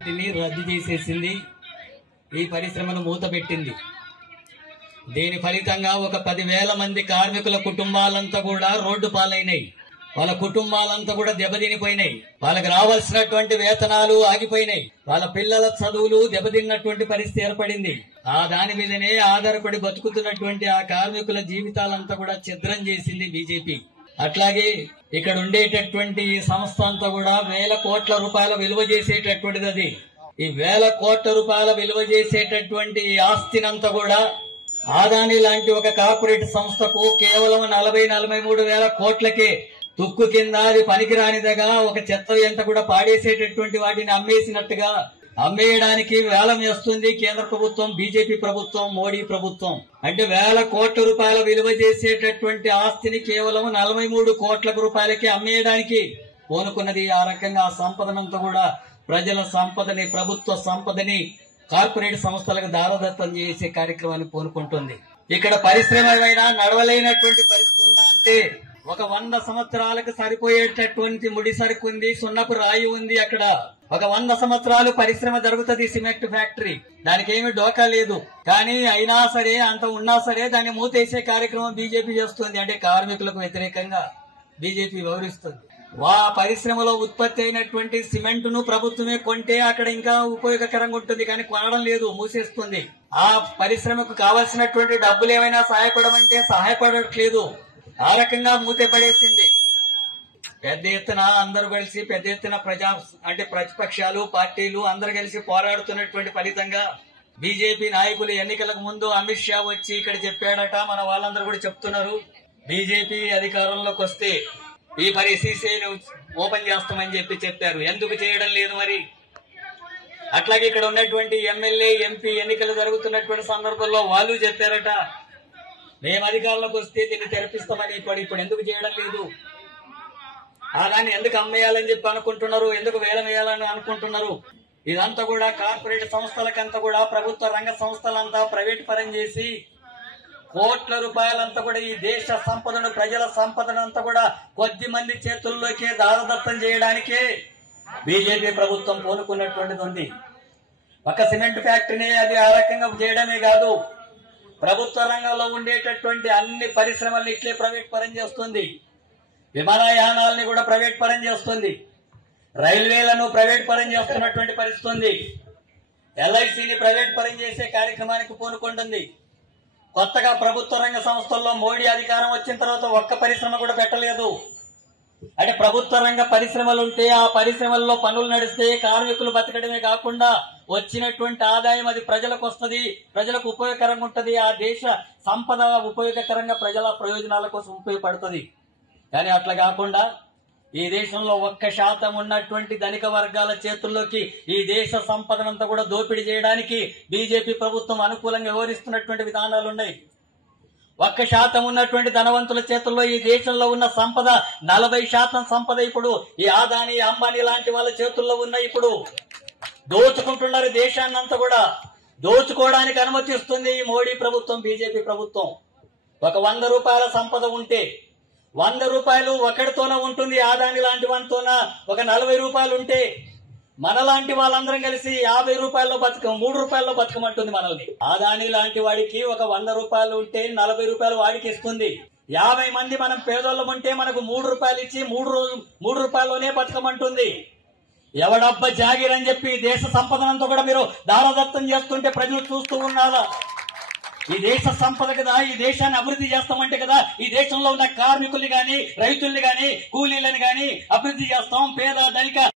రద్దు చేసేసింది. ఈ పరిశ్రమను మూతపెట్టింది. దీని ఫలితంగా ఒక 10,000 మంది కార్మికుల కుటుంబాలంతా కూడా రోడ్డు పాలైనాయి. వాళ్ళ కుటుంబాలంతా కూడా దెబ్బతినిపోయినాయి. వాళ్ళకి రావాల్సినటువంటి వేతనాలు ఆగిపోయినాయి. వాళ్ళ పిల్లల చదువులు దెబ్బతిన్నటువంటి పరిస్థితి ఏర్పడింది. దాని మీదనే ఆధారపడి బతుకుతున్నటువంటి ఆ కార్మికుల జీవితాలంతా కూడా ఛిద్రం చేసింది బీజేపీ. అట్లాగే ఇక్కడ ఉండేటటువంటి ఈ సంస్థ అంతా కూడా వేల కోట్ల రూపాయల విలువ చేసేటటువంటిది. అది ఈ వేల కోట్ల రూపాయల విలువ చేసేటటువంటి ఆస్తినంతా కూడా ఆదాని లాంటి ఒక కార్పొరేట్ సంస్థకు కేవలం 40-43 వేల కోట్లకే తుక్కు కింద అది పనికిరానిదగా ఒక చెత్త ఎంత కూడా పాడేసేటటువంటి వాటిని అమ్మేసినట్టుగా అమ్మేయడానికి వేలం వేస్తుంది కేంద్ర ప్రభుత్వం, బీజేపీ ప్రభుత్వం, మోడీ ప్రభుత్వం. అంటే వేల కోట్ల రూపాయల విలువ చేసేటటువంటి ఆస్తిని కేవలం 43 కోట్ల రూపాయలకి అమ్మేయడానికి పూనుకున్నది. ఆ రకంగా ఆ సంపదనంతా కూడా ప్రజల సంపదని, ప్రభుత్వ సంపదని కార్పొరేట్ సంస్థలకు దారదత్తం చేసే కార్యక్రమాన్ని పూనుకుంటుంది. ఇక్కడ పరిశ్రమైనా నడవలేనటువంటి పరిస్థితి ఉందా అంటే ఒక 100 సంవత్సరాలకు సరిపోయేటటువంటి ముడి సరుకు ఉంది, సున్నపు రాయి ఉంది. అక్కడ ఒక 100 సంవత్సరాలు పరిశ్రమ జరుగుతుంది, సిమెంట్ ఫ్యాక్టరీ. దానికి ఏమి డోకా లేదు. కానీ అయినా సరే, అంత ఉన్నా సరే దాన్ని మూతేసే కార్యక్రమం బీజేపీ చేస్తుంది. అంటే కార్మికులకు వ్యతిరేకంగా బీజేపీ వ్యవహరిస్తుంది. పరిశ్రమలో ఉత్పత్తి అయినటువంటి సిమెంట్ ను ప్రభుత్వమే కొంటే అక్కడ ఇంకా ఉపయోగకరంగా ఉంటుంది. కానీ కొనడం లేదు, మూసేస్తుంది. ఆ పరిశ్రమకు కావాల్సినటువంటి డబ్బులు ఏమైనా సహాయపడమంటే సహాయపడట్లేదు. ఆ రకంగా మూతే పడేసింది. పెద్ద ఎత్తున అందరూ కలిసి పెద్ద ఎత్తున ప్రతిపక్షాలు, పార్టీలు అందరూ కలిసి పోరాడుతున్నటువంటి ఫలితంగా బీజేపీ నాయకులు ఎన్నికలకు ముందు అమిత్ షా వచ్చి ఇక్కడ చెప్పాడట, మన వాళ్ళందరూ కూడా చెప్తున్నారు, బీజేపీ అధికారంలోకి వస్తే ఈ పరిస్థితిని ఓపెన్ చేస్తామని చెప్పారు. ఎందుకు చేయడం లేదు మరి? అట్లాగే ఇక్కడ ఉన్నటువంటి ఎమ్మెల్యే, ఎంపీ ఎన్నికలు జరుగుతున్నటువంటి సందర్భంలో వాళ్ళు చెప్పారట, మేము అధికారంలోకి వస్తే దీన్ని తెరపిస్తామని. ఇప్పుడు ఎందుకు చేయడం లేదు? దాన్ని ఎందుకు అమ్మేయాలని చెప్పి అనుకుంటున్నారు? ఎందుకు వేలం వేయాలని అనుకుంటున్నారు? ఇదంతా కూడా కార్పొరేట్ సంస్థలకంతా కూడా ప్రభుత్వ రంగ సంస్థలంతా ప్రైవేట్ పరం చేసి కోట్ల రూపాయలంతా కూడా ఈ దేశ సంపదను, ప్రజల సంపదనంతా కూడా కొద్ది మంది చేతుల్లోకే దారదత్తం చేయడానికే బీజేపీ ప్రభుత్వం పూనుకున్నటువంటిది ఉంది. ఒక సిమెంట్ ఫ్యాక్టరీని అది ఆ రకంగా చేయడమే కాదు, ప్రభుత్వ రంగంలో ఉండేటటువంటి అన్ని పరిశ్రమల్ని ఇట్లే ప్రైవేట్ పరం చేస్తుంది. విమానయానాలని కూడా ప్రైవేట్ పరం చేస్తుంది. రైల్వేలను ప్రైవేట్ పరం చేస్తున్నటువంటి పరిస్థితి ఉంది. ఎల్ఐసిని ప్రైవేట్ పరం చేసే కార్యక్రమానికి పూనుకుంటుంది. కొత్తగా ప్రభుత్వ రంగ సంస్థల్లో మోడీ అధికారం వచ్చిన తర్వాత ఒక్క పరిశ్రమ కూడా పెట్టలేదు. అంటే ప్రభుత్వ రంగ పరిశ్రమలు ఉంటే ఆ పరిశ్రమల్లో పనులు నడిస్తే కార్మికులు బతకడమే కాకుండా వచ్చినటువంటి ఆదాయం అది ప్రజలకు వస్తుంది, ప్రజలకు ఉపయోగకరంగా ఉంటది. ఆ దేశ సంపద ఉపయోగకరంగా ప్రజల ప్రయోజనాల కోసం ఉపయోగపడుతుంది. కానీ అట్లా కాకుండా ఈ దేశంలో 1% ఉన్నటువంటి ధనిక వర్గాల చేతుల్లోకి ఈ దేశ సంపదనంతా కూడా దోపిడీ చేయడానికి బీజేపీ ప్రభుత్వం అనుకూలంగా వ్యవహరిస్తున్నటువంటి విధానాలున్నాయి. 1% ఉన్నటువంటి ధనవంతుల చేతుల్లో ఈ దేశంలో ఉన్న సంపద 40% సంపద ఇప్పుడు ఈ ఆదాని, అంబానీ లాంటి వాళ్ళ చేతుల్లో ఉన్నాయి. ఇప్పుడు దోచుకుంటున్నారు దేశాన్నంతా కూడా. దోచుకోవడానికి అనుమతిస్తుంది ఈ మోడీ ప్రభుత్వం, బీజేపీ ప్రభుత్వం. ఒక 100 రూపాయల సంపద ఉంటే 100 రూపాయలు ఒకటితోనే ఉంటుంది. ఆదాని లాంటి వాటితోన ఒక 40 రూపాయలు ఉంటే మనలాంటి వాళ్ళందరం కలిసి 50 రూపాయల్లో 3 రూపాయల్లో బతకమంటుంది మనల్ని. ఆదాని లాంటి వాడికి ఒక 100 రూపాయలు ఉంటే 40 రూపాయలు వాడికి ఇస్తుంది. 50 మంది మనం పేదోళ్ళం ఉంటే మనకు 3 రూపాయలు ఇచ్చి 3 రూపాయల్లోనే బతకమంటుంది. ఎవడబ్బ జాగీర్ అని చెప్పి దేశ సంపదనంతా కూడా మీరు దారదత్తం చేస్తుంటే ప్రజలు చూస్తూ ఉన్నారా? ఈ దేశ సంపద కదా, ఈ దేశాన్ని అభివృద్ధి చేస్తామంటే కదా ఈ దేశంలో ఉన్న కార్మికుల్ని గాని, రైతుల్ని గాని, కూలీలను గాని అభివృద్ధి చేస్తాం. పేద ధనిక